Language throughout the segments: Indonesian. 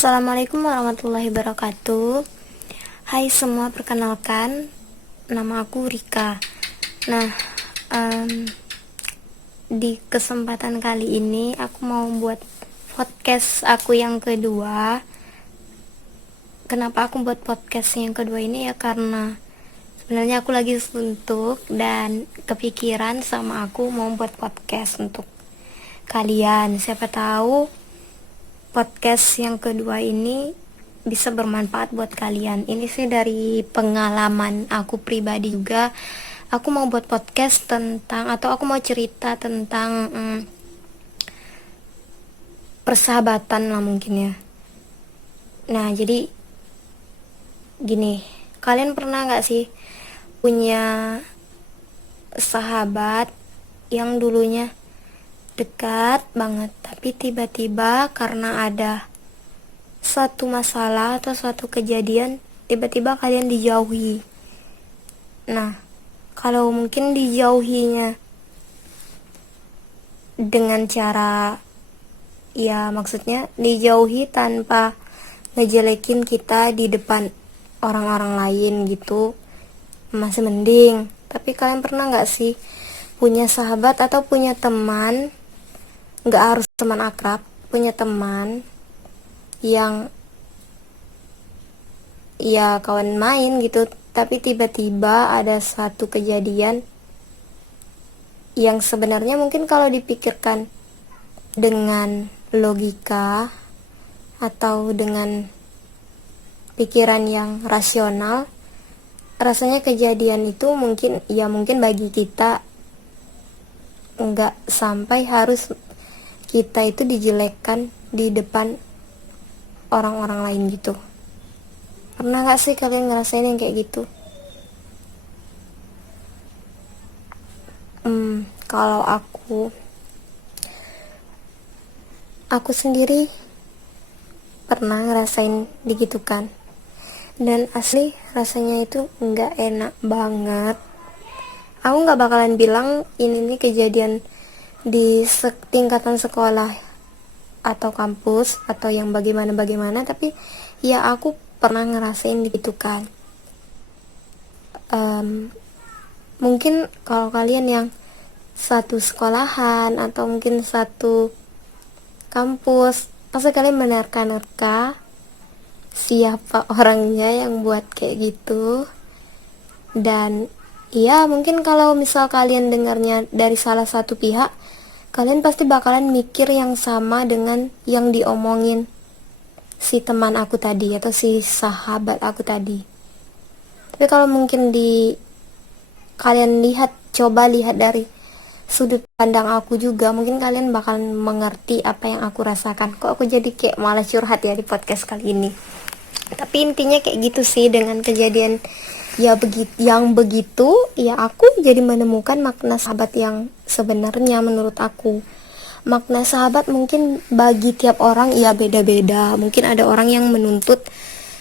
Assalamualaikum warahmatullahi wabarakatuh. Hai semua, perkenalkan, nama aku Rika. Nah, di kesempatan kali ini aku mau buat podcast aku yang kedua. Kenapa aku buat podcast yang kedua ini ya, karena sebenarnya aku lagi suntuk dan kepikiran sama aku mau buat podcast untuk kalian. Siapa tahu podcast yang kedua ini bisa bermanfaat buat kalian. Ini sih dari pengalaman aku pribadi juga. Aku mau buat podcast tentang, atau aku mau cerita tentang persahabatan lah mungkin ya. Nah, jadi gini, kalian pernah gak sih punya sahabat yang dulunya dekat banget, tapi tiba-tiba karena ada suatu masalah atau suatu kejadian, tiba-tiba kalian dijauhi. Nah, kalau mungkin dijauhinya dengan cara, ya maksudnya dijauhi tanpa ngejelekin kita di depan orang-orang lain gitu, masih mending. Tapi kalian pernah gak sih punya sahabat atau punya teman, gak harus teman akrab, punya teman yang ya kawan main gitu, tapi tiba-tiba ada suatu kejadian yang sebenarnya mungkin kalau dipikirkan dengan logika atau dengan pikiran yang rasional, rasanya kejadian itu mungkin bagi kita nggak sampai harus kita itu dijelekkan di depan orang-orang lain gitu. Pernah gak sih kalian ngerasain yang kayak gitu? Kalau aku sendiri pernah ngerasain digitukan, dan asli rasanya itu nggak enak banget. Aku nggak bakalan bilang ini kejadian di tingkatan sekolah atau kampus atau yang bagaimana, tapi ya aku pernah ngerasain gitu kan. Mungkin kalau kalian yang satu sekolahan atau mungkin satu kampus, pasti kalian menerka-nerka siapa orangnya yang buat kayak gitu. Dan ya mungkin kalau misal kalian dengarnya dari salah satu pihak, kalian pasti bakalan mikir yang sama dengan yang diomongin si teman aku tadi atau si sahabat aku tadi. Tapi kalau mungkin kalian coba lihat dari sudut pandang aku juga, mungkin kalian bakalan mengerti apa yang aku rasakan. Kok aku jadi kayak malah curhat ya di podcast kali ini. Tapi intinya kayak gitu sih, dengan kejadian yang begitu, ya aku jadi menemukan makna sahabat yang sebenarnya menurut aku. Makna sahabat mungkin bagi tiap orang ya beda-beda. Mungkin ada orang yang menuntut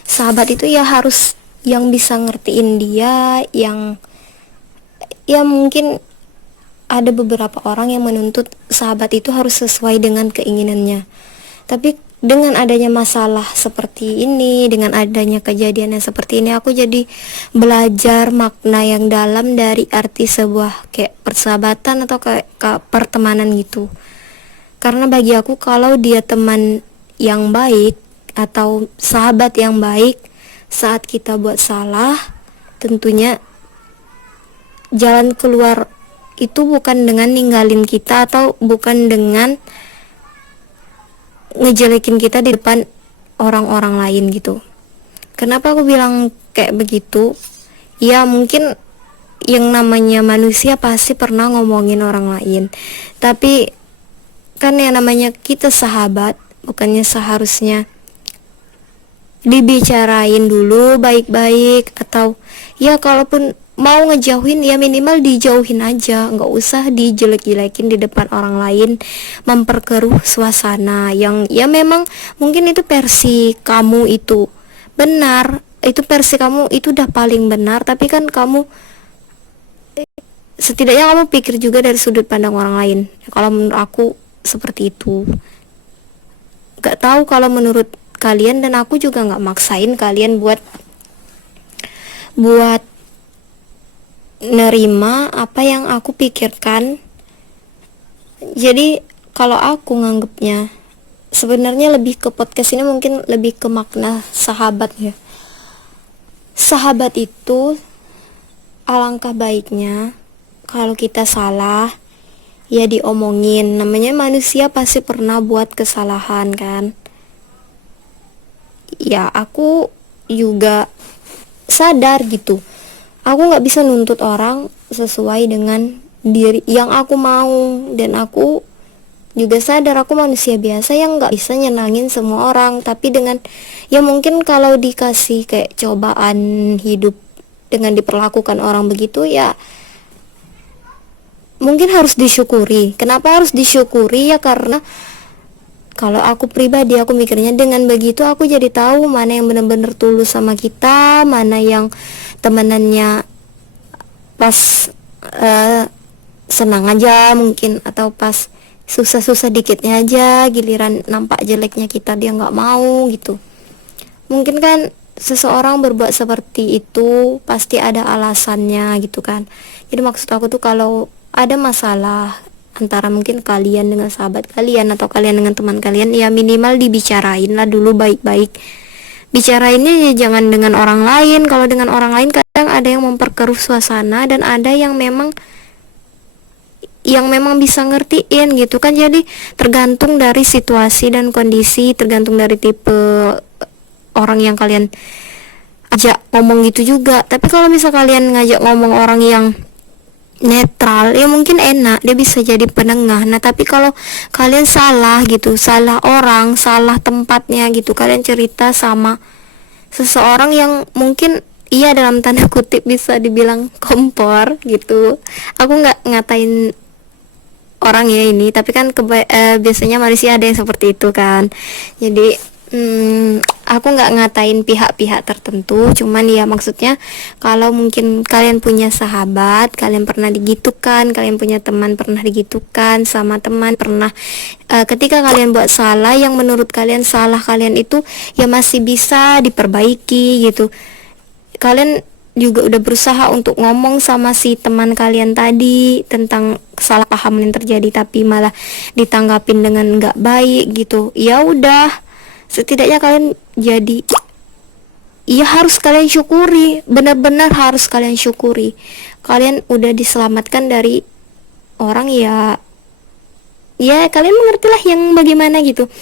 sahabat itu ya harus yang bisa ngertiin dia, yang ya mungkin ada beberapa orang yang menuntut sahabat itu harus sesuai dengan keinginannya. Tapi dengan adanya masalah seperti ini, dengan adanya kejadian yang seperti ini, aku jadi belajar makna yang dalam dari arti sebuah kayak persahabatan atau kayak pertemanan gitu. Karena bagi aku, kalau dia teman yang baik atau sahabat yang baik, saat kita buat salah, tentunya jalan keluar itu bukan dengan ninggalin kita atau bukan dengan ngejelekin kita di depan orang-orang lain gitu. Kenapa aku bilang kayak begitu? Ya mungkin yang namanya manusia pasti pernah ngomongin orang lain, tapi kan yang namanya kita sahabat, bukannya seharusnya dibicarain dulu baik-baik, atau ya kalaupun mau ngejauhin ya minimal dijauhin aja, nggak usah dijelek-jelekin di depan orang lain, memperkeruh suasana yang ya memang mungkin itu versi kamu itu benar, itu versi kamu itu udah paling benar, tapi kan kamu setidaknya kamu pikir juga dari sudut pandang orang lain. Kalau menurut aku seperti itu. Nggak tahu kalau menurut kalian, dan aku juga nggak maksain kalian buat nerima apa yang aku pikirkan. Jadi kalau aku nganggepnya sebenarnya lebih ke podcast ini mungkin lebih ke makna sahabat ya. Sahabat itu alangkah baiknya kalau kita salah ya diomongin. Namanya manusia pasti pernah buat kesalahan kan. Ya aku juga sadar gitu, aku nggak bisa nuntut orang sesuai dengan diri yang aku mau, dan aku juga sadar aku manusia biasa yang nggak bisa nyenangin semua orang. Tapi dengan ya mungkin kalau dikasih kayak cobaan hidup dengan diperlakukan orang begitu ya mungkin harus disyukuri. Kenapa harus disyukuri? Ya karena kalau aku pribadi, aku mikirnya dengan begitu aku jadi tahu mana yang benar-benar tulus sama kita, mana yang temenannya pas senang aja mungkin, atau pas susah-susah dikitnya aja, giliran nampak jeleknya kita dia nggak mau gitu. Mungkin kan seseorang berbuat seperti itu pasti ada alasannya gitu kan. Jadi maksud aku tuh kalau ada masalah antara mungkin kalian dengan sahabat kalian atau kalian dengan teman kalian, ya minimal dibicarain lah dulu baik-baik. Bicarainnya ya jangan dengan orang lain. Kalau dengan orang lain kadang ada yang memperkeruh suasana dan ada yang memang bisa ngertiin gitu kan. Jadi tergantung dari situasi dan kondisi, tergantung dari tipe orang yang kalian ajak ngomong gitu juga. Tapi kalau misal kalian ngajak ngomong orang yang netral ya mungkin enak, dia bisa jadi penengah. Nah tapi kalau kalian salah gitu, salah orang, salah tempatnya gitu, kalian cerita sama seseorang yang mungkin iya dalam tanda kutip bisa dibilang kompor gitu. Aku nggak ngatain orang ya ini, tapi kan biasanya manusia ada yang seperti itu kan. Jadi aku nggak ngatain pihak-pihak tertentu, cuman ya maksudnya kalau mungkin kalian punya sahabat, kalian pernah digitukan, kalian punya teman pernah digitukan sama teman, pernah ketika kalian buat salah yang menurut kalian salah kalian itu ya masih bisa diperbaiki gitu, kalian juga udah berusaha untuk ngomong sama si teman kalian tadi tentang kesalahpahaman yang terjadi, tapi malah ditanggapin dengan nggak baik gitu, ya udah setidaknya kalian jadi ya harus kalian syukuri, benar-benar harus kalian syukuri kalian udah diselamatkan dari orang ya kalian mengertilah yang bagaimana gitu.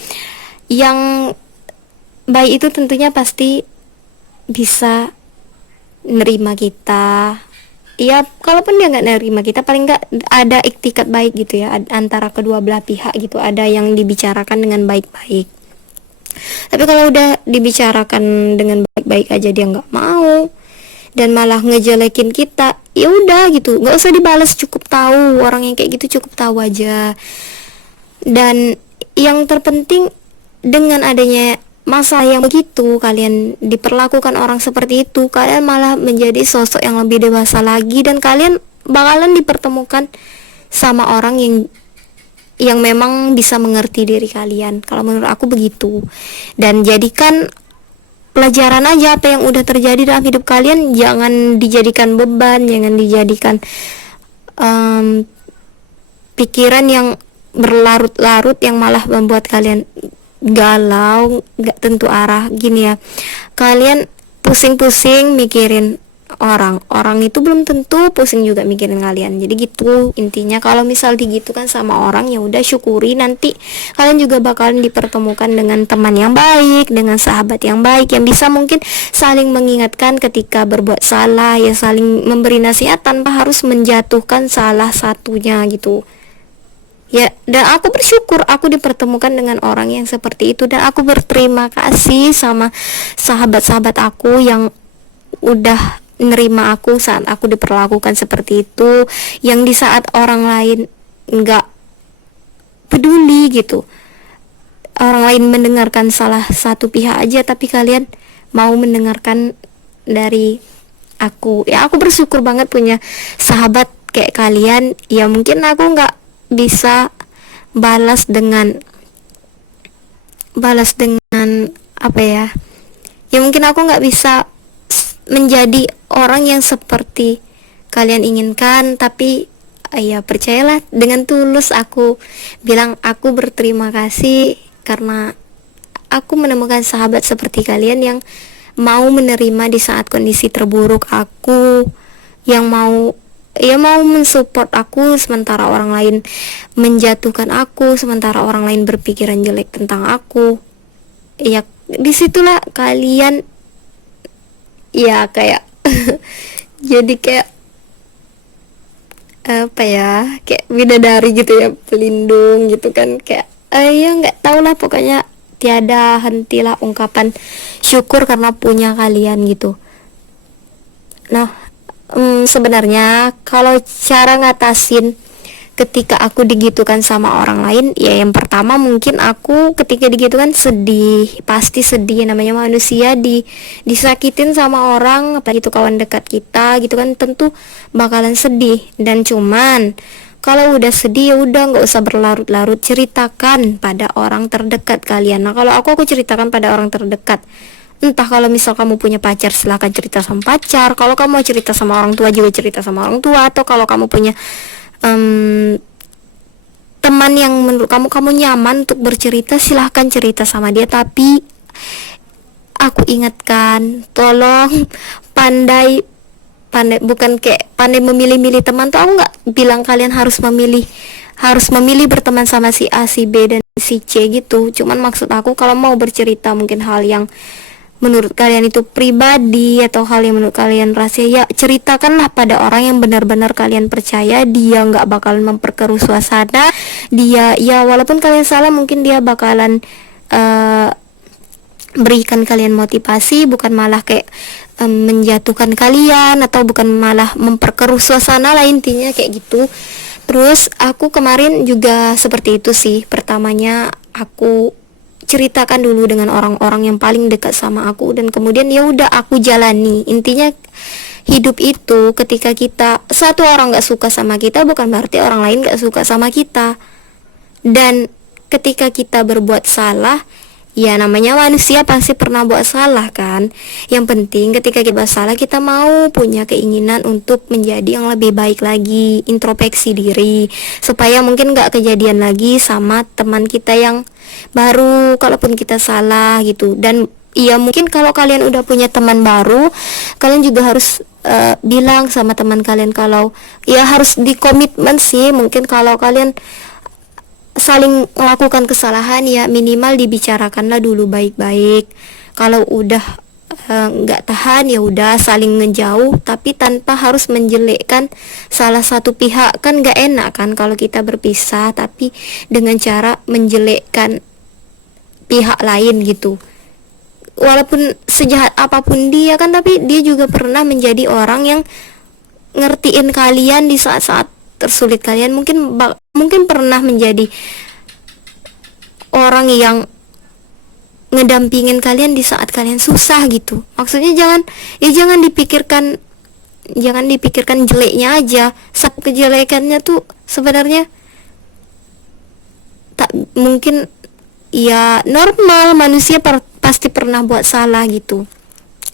Yang baik itu tentunya pasti bisa nerima kita ya, kalaupun dia nggak nerima kita paling nggak ada iktikat baik gitu ya antara kedua belah pihak gitu, ada yang dibicarakan dengan baik-baik. Tapi kalau udah dibicarakan dengan baik-baik aja dia nggak mau dan malah ngejelekin kita, ya udah gitu, nggak usah dibalas, cukup tahu orang yang kayak gitu, cukup tahu aja. Dan yang terpenting dengan adanya masalah yang begitu, kalian diperlakukan orang seperti itu, kalian malah menjadi sosok yang lebih dewasa lagi dan kalian bakalan dipertemukan sama orang yang memang bisa mengerti diri kalian. Kalau menurut aku begitu. Dan jadikan pelajaran aja apa yang udah terjadi dalam hidup kalian, jangan dijadikan beban, jangan dijadikan pikiran yang berlarut-larut yang malah membuat kalian galau, gak tentu arah. Gini ya, kalian pusing-pusing mikirin orang itu belum tentu pusing juga mikirin kalian. Jadi gitu intinya. Kalau misal digitukan sama orang ya udah syukuri, nanti kalian juga bakalan dipertemukan dengan teman yang baik, dengan sahabat yang baik yang bisa mungkin saling mengingatkan ketika berbuat salah, ya saling memberi nasihat tanpa harus menjatuhkan salah satunya gitu ya. Dan aku bersyukur aku dipertemukan dengan orang yang seperti itu, dan aku berterima kasih sama sahabat-sahabat aku yang udah nerima aku saat aku diperlakukan seperti itu, yang di saat orang lain nggak peduli gitu, orang lain mendengarkan salah satu pihak aja, tapi kalian mau mendengarkan dari aku. Ya aku bersyukur banget punya sahabat kayak kalian. Ya mungkin aku nggak bisa balas dengan apa ya, ya mungkin aku nggak bisa menjadi orang yang seperti kalian inginkan, tapi ya percayalah, dengan tulus aku bilang aku berterima kasih karena aku menemukan sahabat seperti kalian yang mau menerima di saat kondisi terburuk aku, yang mau mensupport aku sementara orang lain menjatuhkan aku, sementara orang lain berpikiran jelek tentang aku. Ya disitulah kalian ya kayak jadi kayak apa ya, kayak bidadari gitu ya, pelindung gitu kan, kayak ya nggak tau lah, pokoknya tiada hentilah ungkapan syukur karena punya kalian gitu. Nah, sebenarnya kalau cara ngatasin ketika aku digitukan sama orang lain, ya yang pertama mungkin aku ketika digitukan sedih, pasti sedih, namanya manusia, disakitin sama orang, apalagi itu kawan dekat kita gitu kan, tentu bakalan sedih. Dan cuman kalau udah sedih ya udah, nggak usah berlarut-larut, ceritakan pada orang terdekat kalian. Nah kalau aku ceritakan pada orang terdekat. Entah kalau misal kamu punya pacar, silahkan cerita sama pacar. Kalau kamu mau cerita sama orang tua juga cerita sama orang tua. Atau kalau kamu punya teman yang menurut kamu nyaman untuk bercerita, silahkan cerita sama dia. Tapi aku ingatkan, tolong pandai pandai bukan kayak pandai memilih-milih teman tuh. Aku nggak bilang kalian harus memilih berteman sama si A, si B, dan si C gitu. Cuman maksud aku kalau mau bercerita mungkin hal yang menurut kalian itu pribadi atau hal yang menurut kalian rahasia, ya ceritakanlah pada orang yang benar-benar kalian percaya. Dia nggak bakalan memperkeruh suasana. Dia ya walaupun kalian salah, mungkin dia bakalan berikan kalian motivasi, bukan malah kayak menjatuhkan kalian, atau bukan malah memperkeruh suasana lah, intinya kayak gitu. Terus aku kemarin juga seperti itu sih. Pertamanya aku ceritakan dulu dengan orang-orang yang paling dekat sama aku, dan kemudian ya udah aku jalani. Intinya hidup itu ketika kita satu orang nggak suka sama kita, bukan berarti orang lain nggak suka sama kita. Dan ketika kita berbuat salah, ya namanya manusia pasti pernah buat salah kan. Yang penting ketika kita buat salah, kita mau punya keinginan untuk menjadi yang lebih baik lagi, introspeksi diri, supaya mungkin gak kejadian lagi sama teman kita yang baru kalaupun kita salah gitu. Dan ya mungkin kalau kalian udah punya teman baru, kalian juga harus bilang sama teman kalian kalau ya harus dikomitmen sih. Mungkin kalau kalian saling melakukan kesalahan, ya minimal dibicarakanlah dulu baik-baik. Kalau udah nggak tahan, ya udah saling ngejauh, tapi tanpa harus menjelekkan salah satu pihak. Kan nggak enak kan kalau kita berpisah tapi dengan cara menjelekkan pihak lain gitu. Walaupun sejahat apapun dia kan, tapi dia juga pernah menjadi orang yang ngertiin kalian di saat-saat tersulit kalian. Mungkin pernah menjadi orang yang ngedampingin kalian di saat kalian susah gitu. Maksudnya jangan dipikirkan jeleknya aja. Satu kejelekannya tuh sebenarnya tak mungkin, ya normal, manusia pasti pernah buat salah gitu.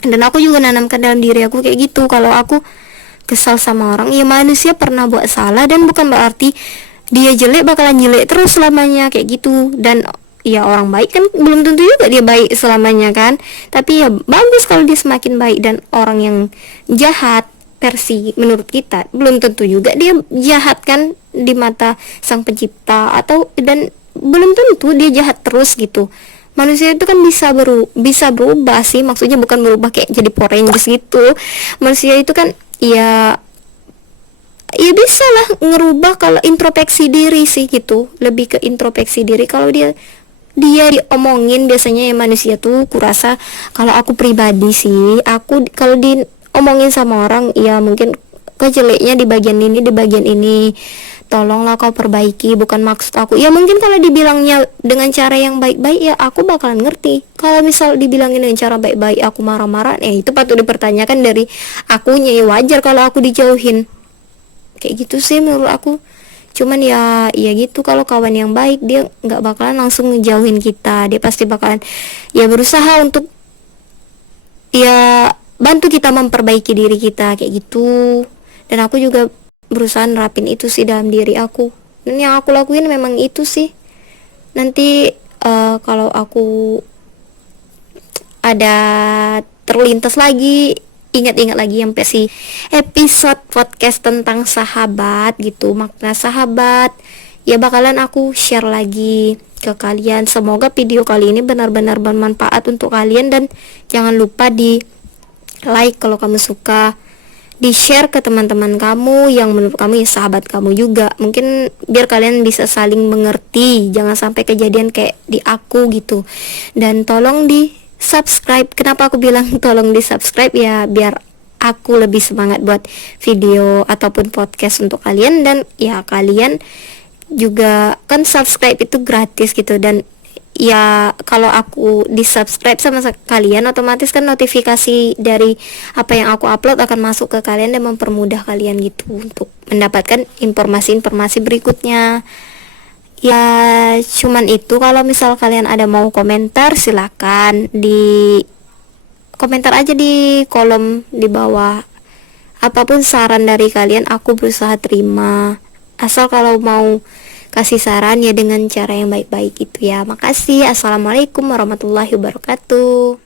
Dan aku juga nanamkan dalam diri aku kayak gitu. Kalau aku kesal sama orang, ya manusia pernah buat salah, dan bukan berarti dia jelek bakalan jelek terus selamanya kayak gitu. Dan ya orang baik kan belum tentu juga dia baik selamanya kan. Tapi ya bagus kalau dia semakin baik. Dan orang yang jahat versi menurut kita belum tentu juga dia jahat kan di mata sang pencipta, dan belum tentu dia jahat terus gitu. Manusia itu kan bisa berubah sih, maksudnya bukan berubah kayak jadi Power Rangers gitu. Manusia itu kan ya bisa lah ngerubah kalau introspeksi diri sih gitu. Lebih ke introspeksi diri. Kalau dia diomongin, biasanya ya manusia tuh kurasa, kalau aku pribadi sih, aku kalau diomongin sama orang, ya mungkin kejeleknya di bagian ini, tolonglah kau perbaiki. Bukan maksud aku, ya mungkin kalau dibilangnya dengan cara yang baik-baik, ya aku bakalan ngerti. Kalau misal dibilangin dengan cara baik-baik aku marah-marah, itu patut dipertanyakan dari akunya. Ya wajar kalau aku dijauhin kayak gitu sih menurut aku. Cuman ya gitu, kalau kawan yang baik dia nggak bakalan langsung ngejauhin kita, dia pasti bakalan ya berusaha untuk ya bantu kita memperbaiki diri kita kayak gitu. Dan aku juga berusaha nerapin itu sih dalam diri aku, dan yang aku lakuin memang itu sih. Nanti kalau aku ada terlintas lagi, ingat-ingat lagi yang si episode podcast tentang sahabat gitu, makna sahabat, ya bakalan aku share lagi ke kalian. Semoga video kali ini benar-benar bermanfaat untuk kalian, dan jangan lupa di like kalau kamu suka, di share ke teman-teman kamu yang menurut kamu ya sahabat kamu juga, mungkin biar kalian bisa saling mengerti, jangan sampai kejadian kayak di aku gitu. Dan tolong di subscribe. Kenapa aku bilang tolong di subscribe? Ya biar aku lebih semangat buat video ataupun podcast untuk kalian. Dan ya kalian juga kan subscribe itu gratis gitu, dan ya kalau aku di subscribe sama kalian, otomatis kan notifikasi dari apa yang aku upload akan masuk ke kalian dan mempermudah kalian gitu untuk mendapatkan informasi-informasi berikutnya. Ya cuman itu. Kalau misal kalian ada mau komentar, silakan di komentar aja di kolom di bawah. Apapun saran dari kalian aku berusaha terima, asal kalau mau kasih saran ya dengan cara yang baik-baik gitu ya. Makasih. Assalamualaikum warahmatullahi wabarakatuh.